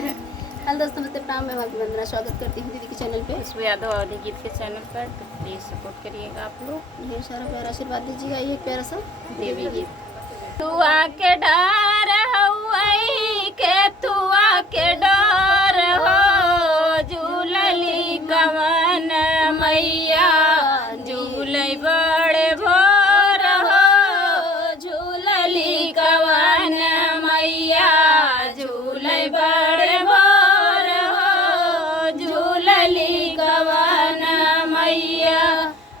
Hello दोस्तों, नमस्ते, प्रणाम। मैं आपकी वंदना स्वागत करती हूँ दीदी के चैनल पे, खुशबू यादव अवधि गीत के चैनल पर। तो प्लीज़ सपोर्ट करिएगा आप लोग। ढेर सारा प्यारा आशीर्वाद दीजिएगा। ये एक प्यारा सा देवी गीत। तुआ के डर हउई के तुआ के डर हो, झूलली कवन मैया झूलई बड़े भोर हो, झूलली कवन मैया झूलई बड़े भोर हो, झूलली कवन मैया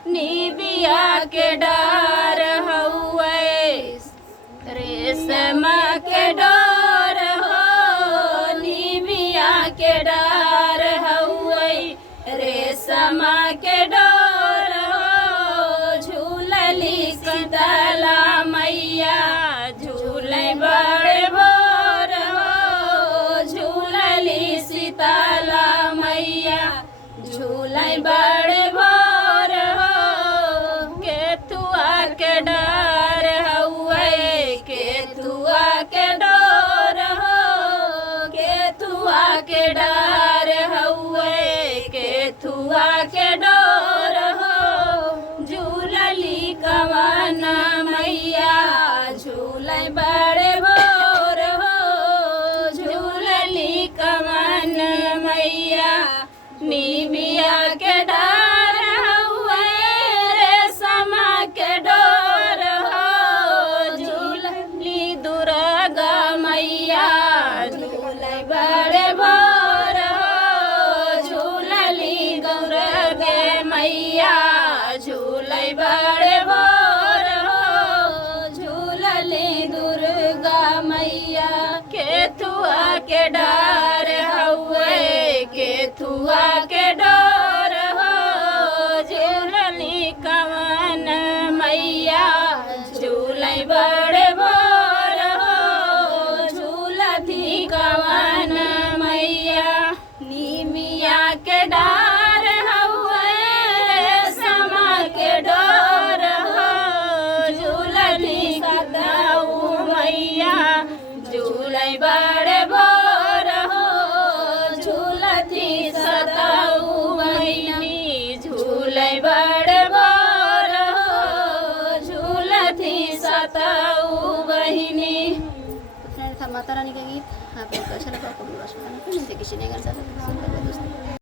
निबिया के डर हउए रेशम के डोर हो, निबिया के डर हउए रेशम के डोर हो, झूलली शीतला मैया झूले बड़े भोर हो, झूलली शीतला मैया झूले बड़े भोर हो, केतुआ के डर हउए केतुआ के डोर हो, केतुआ के डर हउए केतुआ के डोर हो, झूलली कवन मैया झूले बड़े भोर हो, झूलली कवन मैया निबिया के डर हउए रेशम के डोर हो, झूलली दुर्गा मैया झूले बड़े भोर हो, झूलली गौरगे मैया झूले बड़े भोर हो, झूलली दुर्गा मैया केतुआ के डर हउए केतुआ के डोर हो, झूलली कवन मैया झूले बड़े भोर हो, झूलती कवन मैया निमिया के डर हउए रेशम के डोर हो, झूलली सदाऊ मैया झूले बड़े भोर हो, झूलती सदाऊ मैनी झूले बड़े भोर हो, झूलती सताऊ बहिनी। तो फ्रेंड था माता रानी का गीत। आप लोग को अच्छा लगा, आपको किसी ने अगर दोस्तों